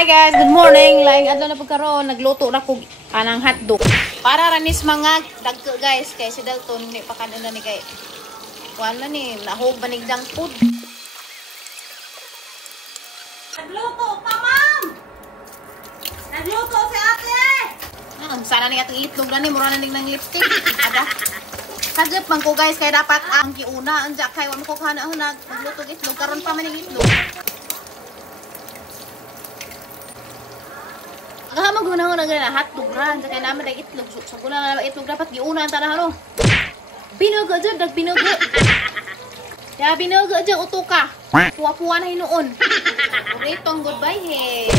Hi guys, good morning. Laing adlaw na pagkaroon, nagluto ra ko anang hotdog. Para ranis mga dagko guys, kay si Dalton ni pakanon na ni kay. Wala ni nahog banigdang food. Nagluto pa, ma'am! Nagluto si ate! Sana ni atong itlog na ni mura na ning nang lipstick. Ada. Sagip man ko guys kay dapat ang giuna anja kay wa mo ko kana nagluto itlog karon pa man ning itlog. Agama guna ko na hotdog ra anja kay naman dag itlog so guna na itlog dapat giuna ang tanan ano. Binugo jud dag binugo. Ya binugo jud utuka. Puwa-puwa na hinuon. Uritong goodbye he.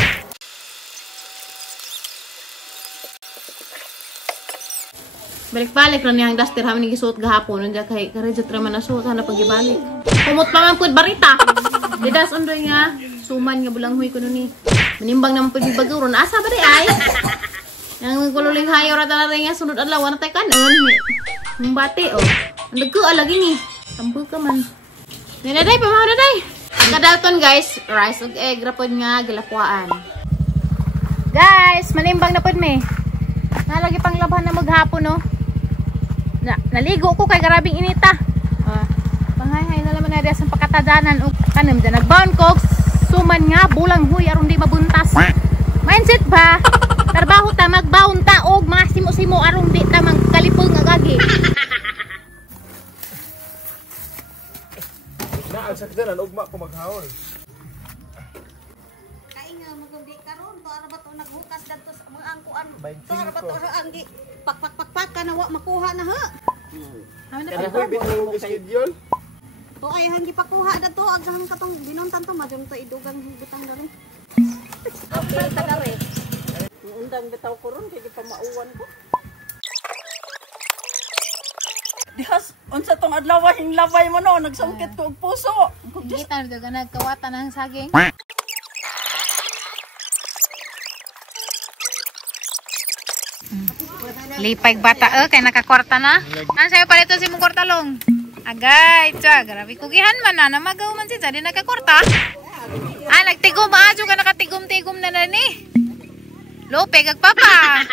Balik-balik lang niyang duster hamin gisuot gahapon nandiya kay karejut ra man nasuot na pagibalik. Kumot pa man pud barita. Didas undoy nga suman nga bulanghoy kuno ni. Manimbang naman pud bagaron asa ba day ay? Yang kululing hayo ra ta nga sunod adlaw na tay kanon. Mbate oh. Andagko lagi ni. Tambo ka man. Ninaday pa mo day. Kadalton guys, rice ug egg ra pud nga gilakwaan. Guys, manimbang na pud me. Nalagi pang labhan na maghapon no. Naligo ko kay grabing inita. Panghay-hay na naman na sa pakatadanan og kanem dyan nagbaon ko suman nga bulang huy aron di mabuntas. Mindset ba? Trabaho ta magbaon ta og masimo-simo aron di ta magkalipong nga gagi. Na ang sakdanan ugma ko maghawol. Kaya nga magundi karon to ara ba to naghukas dadto sa mga angkuan. To ara ba to ang gi pak ka na wa makuha na ha. Kaya ko bitong schedule. To ay hangi pakuha dadto agahang katong binuntan to madam to idugang butang dali. Okay ta dali. Undang bitaw ko ron kay pamauwan ko. Dihas unsa tong adlaw hing labay mo no nagsungkit ko og puso. Kita na daga nagkawatan ng saging. Lipay bata kay nakakwarta na. Ano sa'yo palito si mong kwartalong? Agay, tsa, grabe kugihan man na namagaw man siya, di nakakwarta. Nagtigom, aso ka nakatigom-tigom na na ni. Lope, gagpapa.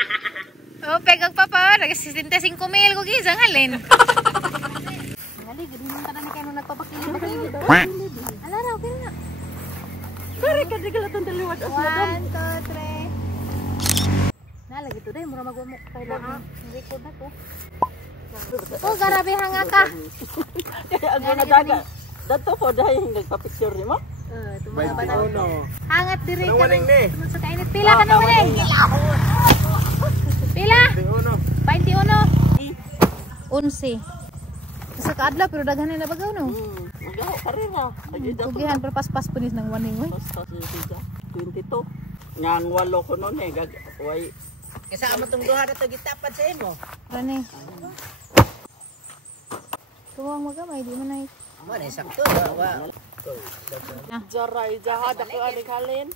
Lope, gagpapa, nag-65,000 kugisang halin. Hali, gano'n naman tanong kayo nung nagpapakili. Ala na, okay na. Sorry ka di kala tong daliwat as madam. 1, 2, 3. Lagi to day mura magumok kay lang. Record na ko. Oh, garabi hanga ka. Kaya ang nadaga. Dato po dahil nagpa-picture ni mo. Tumaya ba na? 21. Hangat diri ka. Nawaling ni. Tumunod sa kainit. Pila ka na waling? Pila? 21. 11. Sa kaadlaw pero daghan na bagaw no. Magaw pa rin ha. Kugihan pero paspas punis ng waning we. Paspas 22. Nang walo ko noon eh. Way. Kasi amo tong duha na to gitapat sa imo. Rani. Tuwang magamay di man ay. Man ay sakto wa. Jaray jahad ako ani kalin.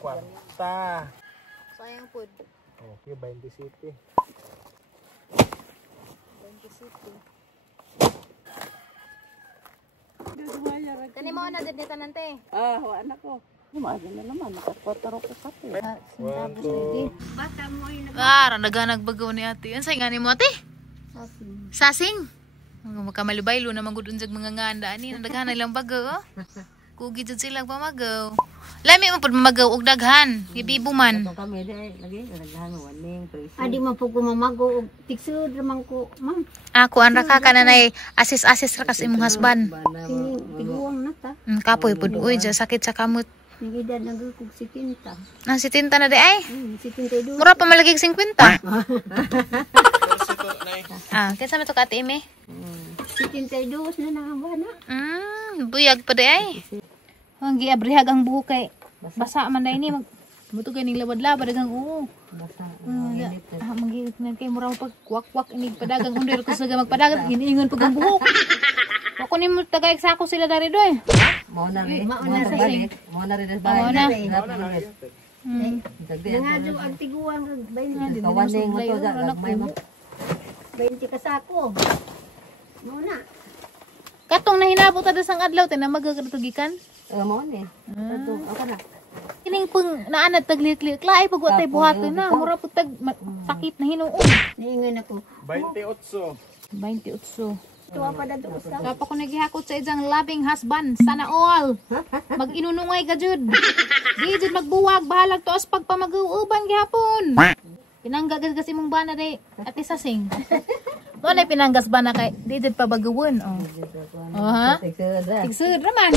Kwarta. Sayang pud. Okay, 20 city. 20 city. Kani mo na dito nante. Wa anak ko. Lumaga na naman nakakotaro ko sa te. Sintabos lagi. Bata mo ay Naganag bagaw ni ate. Unsay ngani mo ate? Sasing. Makamalubay lo na magud unjag mga nganda ani daghan lang bagaw. Kugi jud sila pamagaw. Lami mo pud mamagaw og daghan, gibibo man. kami lagi daghan warning preso. Adi man po ko mamago og tiksud ramang ko, ma'am. Ako an ra ka kananay assist ra kas imong husband. Kini tiguang na ta. Kapoy pud uy ja sakit sa kamot. Ning edad nagkog 70. Si Tinta na di ay. 72. Mura pa malagig 50. Kinsa man to ka ate Ime? 72 na nangabana. Buyag pa di ay. Ang giabrihag ang buhok kay basa man dai ni muto ganing labad-labad dagang oo. Basta. Mangiit na kay mura pag kwak-kwak inig padagang under ko sa magpadagan iniingon pag ang buhok. Ako ni mo tagay sa ako sila dari doy. Mao na rin. Mao na sa Mao na rin. Mao na. Nangadyo ang tiguang kag 20. Kawaning mo to da gagmay mo. 20 kasako. Muna. Katong nahinabot ta sang adlaw na magagatugikan. Mo ni. Tato ako na. Kining pang naanad tagliklik laay pag watay buhaton na mura pud tag sakit na hinuon. Niingon ako. 28. 28. Tuwa pa dato usa. Dapat ko nagihakot sa ijang loving husband. Sana all. Mag-inunungay ka jud. Di jud magbuwag bahalag to as pagpamag-uban gihapon. Pinanggagas kasi mong bana day ate sasing. Mo na pinanggas bana kay di jud pabagawon. Oh. Ha? Tigsud raman.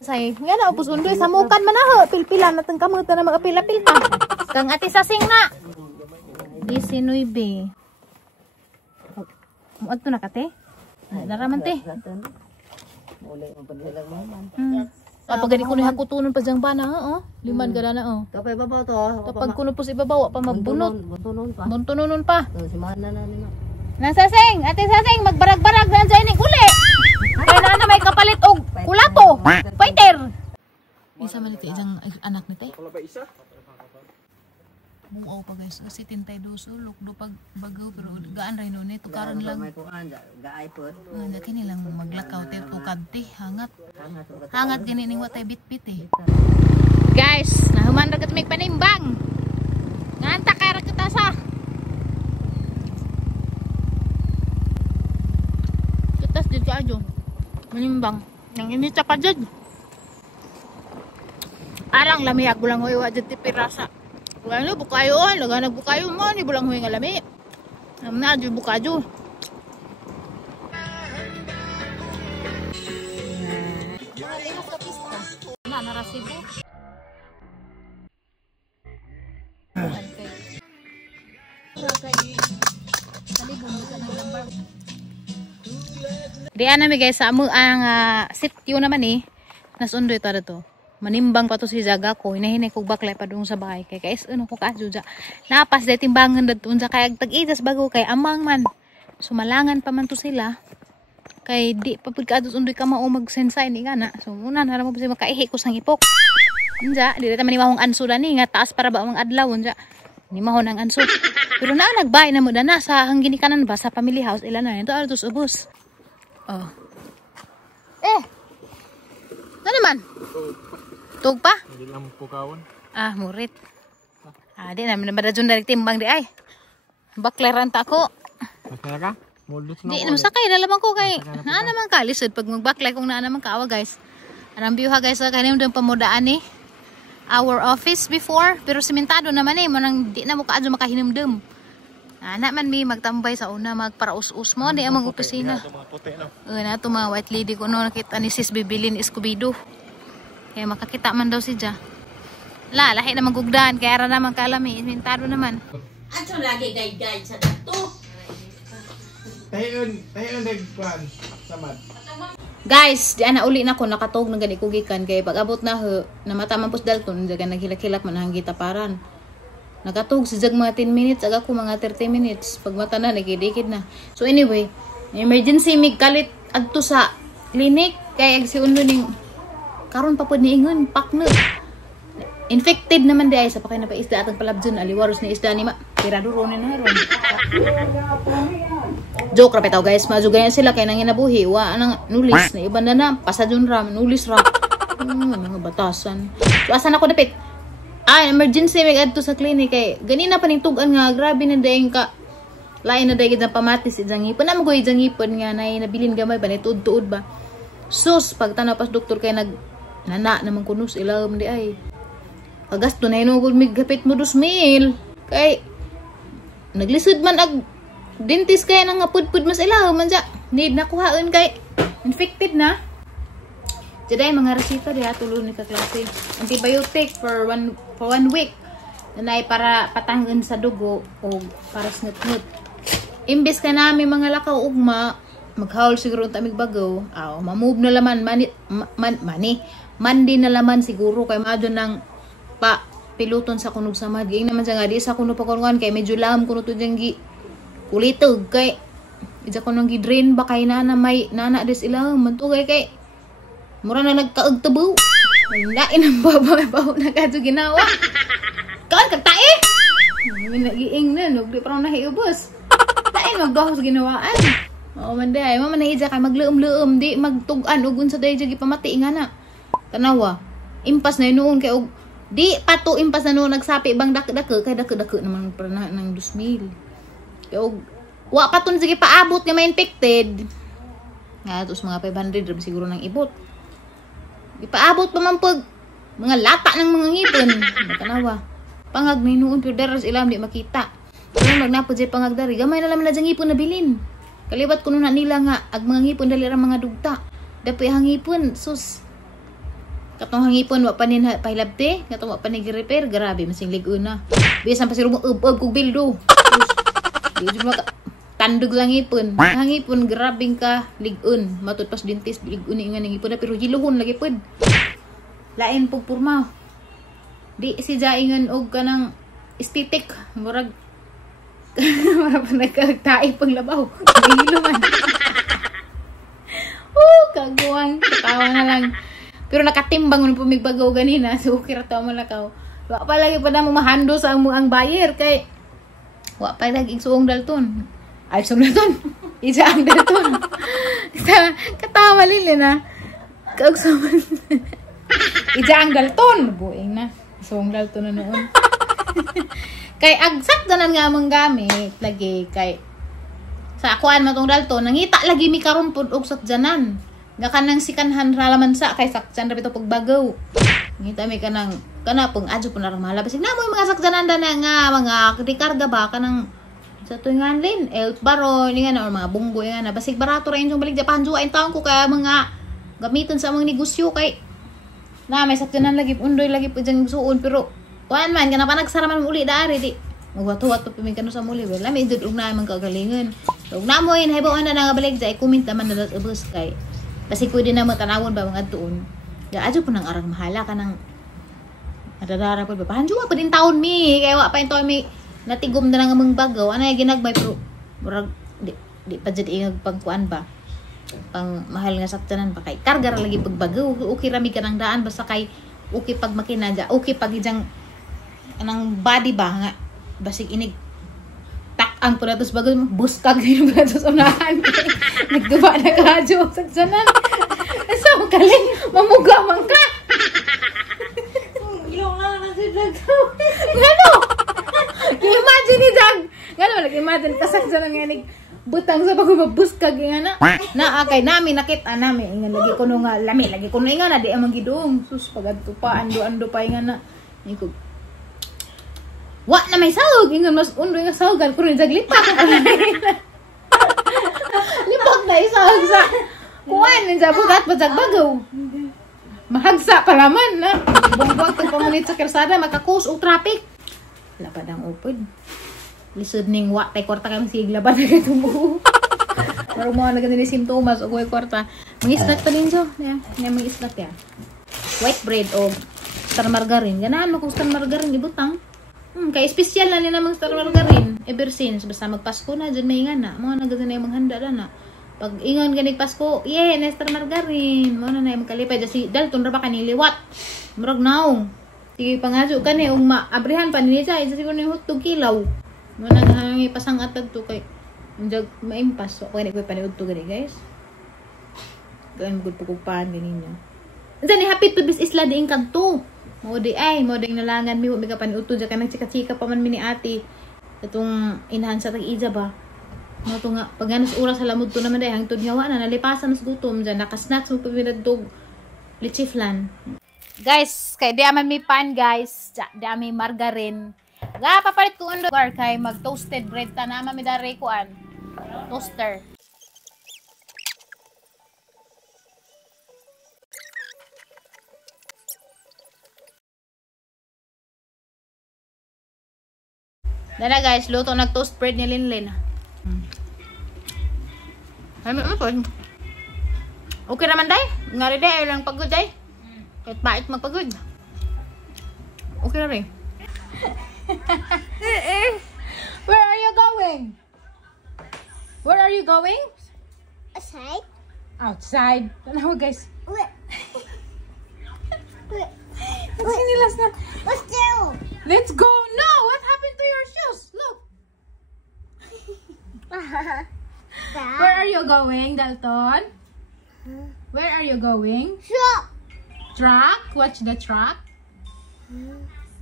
Say, nga na upos undoy samukan man na ho. Pilpilan nateng kamot na magapil-apil pa. Kang ate sasing na. 19. Mo adto na kate? Naraman te. Muli ang pagdalag mo man. Kapag gani ko ni hakutunon pa jang bana ha, oh. Liman gala na oh. Kapay babaw to. Kapag kuno po si ibabaw pa magbunot. Buntunon pa. Buntunonon pa. Si mana na nimo. Nasasing, ate sasing magbarag-barag na dyan ni uli. Kaya na may kapalit og kulato. Fighter. Isa man ito isang anak ni tay. Wala ba isa? Muaw pa guys, kasi tintay doso, lukdo pag bagaw pero gaan rin nun eh, tukaran lang. May kuan gaay pod. Dati nilang maglakaw te tukad te, hangat. Hangat gini ning watay bit-bit eh. Guys, nahuman ra kat may panimbang. Nganta kay ra kita sa. Kitas jud ka ajo. Manimbang. Nang inita pa jud. Arang lamihag bulang hoy wa jud ti pirasa. Ano bukayo, laga nagbukayo mo ni bulang hoy nga lami. Namna jud bukayo. Na narasibo. Diyan na mi guys sa amo ang sityo naman eh. Nasundo ito to. Manimbang pa to si Jaga ko. Hinahinay kong baklay pa doon sa bahay. Kaya guys, ano ko kaadyo dya. Napas dahil timbangan na doon sa kaya tag-idas bago kay amang man. Sumalangan pa man to sila. Kay di pa pud kaadyo undoy ka mao mag-sensay ni gana. So muna nara mo pa siya makaihi ko sang ipok. Unja, di ta man ni mahong anso ni nga taas para ba ang adlaw unja. Ni mahon ang anso. Pero na nagbay na mo na sa hangin kanan ba sa family house ilan na ito alos ubos. Oh. Ano naman? Tug pa? Hindi lang pukawon. Ah, murit. Di namin na madadyon direct timbang di ay. Baklaran ta ako. Masaya ka? Mulut na Di naman sakay, nalaman ko kay naa naman ka lisod pag magbaklay kung naa naman kaawa guys. Anong view ha guys, kaya naman pamudaan eh. Our office before, pero simentado naman eh, manang di na mo kaadyo makahinumdum. Anak man mi magtambay sa una magparaus-us mo di amang opisina. mga puti no. Na to mga white lady ko no nakita ni sis bibilin Scooby-Doo. Kaya makakita man daw si Ja. Lahi naman gugdahan kaya ra naman kalami inventado naman. Ato lagi gay-gay sa dato. Tayon nagpan samad. Guys, di ana uli na ko nakatog ng gani kugikan kay pag abot na namata man pus dalton daga naghilak-hilak man ang gitaparan. Nakatog si Jag mga 10 minutes, aga ko mga 30 minutes. Pag mata na, nagidikid na. So anyway, emergency mig kalit adto sa clinic. Kaya si undo ning karon pa po niingon, pakno. Infected naman di ay sa pakay na pa isda atang palabdyon. Aliwaros na isda ni ma. Tiraduro ni na ron. Joke ra petaw guys, majugayan sila kay nang inabuhi. Wa nang nulis na iban na pasadyon ra, nulis ra. Mga batasan. So asan ako dapit? Emergency may adto sa clinic kay ganina pa ning tugan nga grabe na dayon ka lain na dayon na pamatis ijang ipon na mo ijang ipon nga nay nabilin gamay ba ni tuod-tuod ba sus pagtanaw pas doktor kay nana naman kunos ilawom di ay kagasto na hinugod mig gapit mo 2,000 kay naglisod man ag dentist kay nang pudpud mas ilawom man ja need na kuhaon kay infected na. Jadi mga resita diha tulo ni ka klase. Antibiotic for one week. Nanay para patanggan sa dugo o para snut-snut. Imbes ka nami mga lakaw ugma, maghaul siguro ta mig bagaw. Mamove na laman mandi na laman siguro kay maadyo nang pa piluton sa kunog sa mad. Ging naman siya nga di sa kuno pa kunuan kay medyo lam kuno to jang gi kulitog kay ija kuno gi drain ba kay nana may nana des ilang man to kay mura na nagkaagtabaw. Ay, lain ang babaw na kadto ginawa. Kaon kagtae. May nagiing na, no? Di parang nahiubos. Lain magbaho sa ginawaan. Oo, manday. Mama na ija kay magleum-leum. Di magtugan. Ugun sa dahi jagi pamati nga na. Tanawa. Impas na yun noon. Kaya di pato impas na noon. Nagsapi bang dake-dake. Kaya dake-dake naman para ng 2,000. Kaya wa pa to sige paabot nga may infected. Nga, tapos mga 500 siguro ng ibot. Ipaabot pa man pag mga lata ng mga ngipon. Tanawa. Pangag na inuun pero daras ilam di makita. Pero magnapod siya pangag dari. Gamay na lang na dyan ngipon na bilin. Kalibat ko na nila nga ag mga ngipon dali ra mga dugta. Dapat hangipon sus. Katong hangipon wa pa nin pahilabte, katong wa pa ni repair grabe masing lig-un na. Bisan pa si rumo ub kog bildo. Di jud maka tandog lang ngipon. Hangipon grabing ka lig-un. Matud pas dentist lig-un nga ngipon na pero hiluhon lagi pod. Lain pug purma. Di si jaingan og kanang estetik murag mura pa nagkagtae pang labaw hilo man. Kaguwang katawa na lang pero nakatimbang mo pumigbagaw ganina so okay ra to mo lakaw wa pa lagi pa na mo mahando sa ang buyer kay wa pa lagi suong dalton ay suong dalton ija ang dalton katawa lili na kaugsaman ija ang dalton buing na suong dalton na noon. Kay agsak danan nga among gamit lagi kay sa akuan matong dalton nangita lagi mi karon pud og sakjanan nga kanang sikanhan ralaman sa kay sakjan ra bitaw pagbagaw ngita mi kanang kana pung adyo pun arang mahala basig namoy mga sakjanan dana nga mga rekarga ba kanang sa tuingan din elf baro nga na or mga bunggo nga na basig barato ra inyong balik Japan juain taon ko kay mga gamiton sa among negosyo kay na may sakjanan lagi undoy lagi pud jang suon pero kuan man kana pa nagsaraman uli daari di. Magwat-wat pa pimin kanu sa muli wala may dud og na man kagalingon. Ug namoy nahibaw na nga balik jay comment naman na ubos kay. Kasi pwede na mo tanawon ba mga tuon. Ya adyo po nang arang mahala ka nang adadara po ba. Pahanjo pa din taon mi kay wa pa into mi natigom na nga mong bagaw. Ana ginagbay pero murag di pa jud ingag pagkuan ba. Pang mahal nga saktanan pa kay karga ra lagi pagbagaw. Okay ra mi kanang daan basta kay okay pag makinaja. Okay pag ijang anang body ba nga basig inig tak-ang pula tos bagay buskag yun pula tos unahan nagduba na kadyo sa sanan asa mo kaling mamuga man ka yung nga na si Dag ngano imagine ni Dag ngano imagine kasaksanan nga nig butang sa pagbuskag nga na akay nami nakita nami ingan lagi kuno nga lami lagi kuno nga na di amang gidong sus pagadto pa ando pa nga na iko wa na may sahog ingon mas undoy nga sahogan kuno jaglipat lipat na isahog sa kuan ninja bugat bagbagaw mahagsa palaman na bungwag tong pamunit sa kersada makakus og traffic lapad ang upod lisod ning wa tay kwarta kay masiglaban na tumo pero mo na ganini simptomas og way kwarta mangislat pa ninjo ya mangislat ya white bread og star margarine ganahan mo kung star margarine ibutang kay special na ni namang star margarine ever since basta magpasko na dyan may ingana mo na ganda na yung manghanda na pag ingon ganig Pasko na star margarine mo na yung magkalipay si Dalton ra ba kaniliwat murag naong sige pangadyo kani og maabrihan pa ni siya isa siguro ni hutog kilaw mo na hangi pasang atag to kay unjag maimpas so kay nagpay paniud to gani guys gan gud pagkupan ganinyo unsa ni happy to this isla diing kadto mo di ay mo ding nalangan mi wa mi ka paniudto ja kanang chika-chika pa man mi ni ate itong inahan sa tag-ija ba mo to nga paganas oras sa lamud to naman day hangtod nga wa na nalipasan mas gutom ja nakasnacks mo pabinadtog lichiflan guys kay di aman mi pan guys di ami margarine ga papalit ko undo kay mag toasted bread ta na mi dare kuan toaster Dala guys, luto nag-toast bread ni Linlin. Ano po? Okay naman day? Ngari day, ayaw lang pagod day. Kahit bait magpagod. Okay na rin. Where are you going? Where are you going? Outside. Outside. Tanawa guys. Sinilas na. Let's go. No, what happened to your shoes? Look. Where are you going, Dalton? Where are you going? Truck? Watch the truck.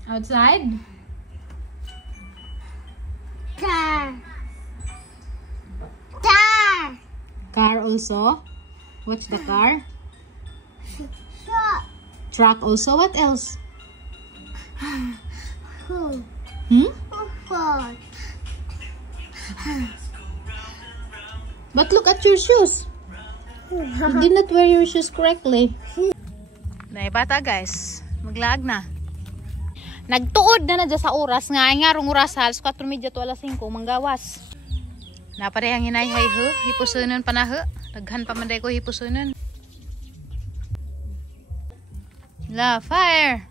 Outside? Car also? Watch the car. Truck also. What else? But look at your shoes. You did not wear your shoes correctly. Naibata guys. Maglag na. Nagtuod na dyan sa oras. Nga rong oras halos 4:30 to alas 5. Manggawas. Naparehang hinay-hay ho. Hipusunan pa na ho. Daghan pa man day ko hipusunan. La, fire!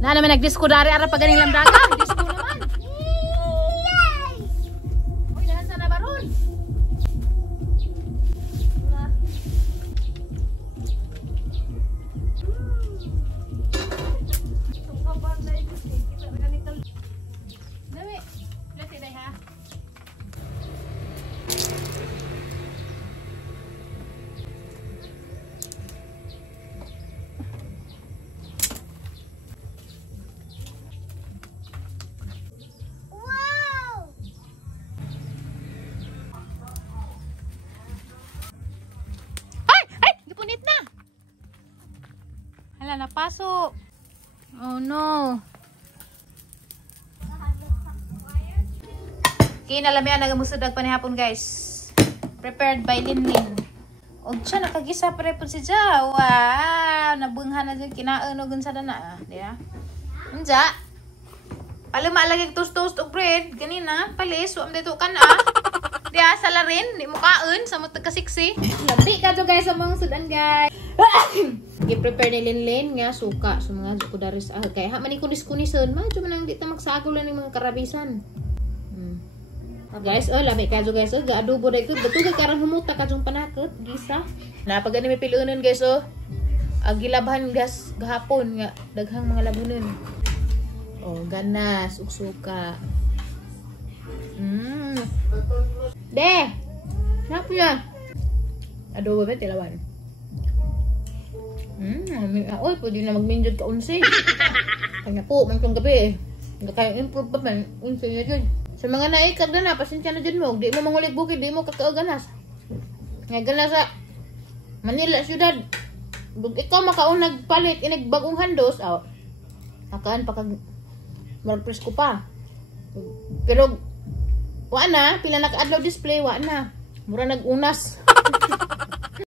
Na naman nag-disco dari ara pa ganing lamdaga. Disco naman. Uy, nahan sana baron. Dami. Lati day ha. Hala, napasok. Oh no. Kinalamihan nagamusudag pa ni hapon guys. Prepared by Linlin. Og siya nakagisa pa rin po si Ja. Wow. Nabunghan na dyan. Kinaunogon sa dana. Diya. Unja. Palima lagi toast-toast og bread. Ganina. Palis. Wam dito ka na. Diya. Salarin. Di mo kaon. Sa mo tagkasiksi. Labi ka to guys. Sa mga sudan guys. I-prepare ni Linlin nga suka sa mga kudaris kay ha manikunis-kunisan ma cuma nang di ta magsagol lang ng mga karabisan. Guys, labi kadto guys, ga-adobo day ko betul ka karang humuta kadtong panakot gisa. Na pag ani may pilunon guys agilabhan gas gahapon nga daghang mga labunon. Oh, ganas ug suka. De. Napya. Adobo ba tilawan? Oy, pwede na magminjod ka unsi. Kanya po, man kong gabi eh. Hindi kaya improve pa man. Unsi na dyan. Sa mga naikag na, pasensya na dyan mo. Di mo mangulit bukid, di mo kakaganas. Nga ganas sa Manila, syudad. Ikaw makaunag palit, inagbagong handos. Nakaan pa kag marpresko pa. Pero, wa na, pila naka-adlaw display, wa na. Mura nag-unas.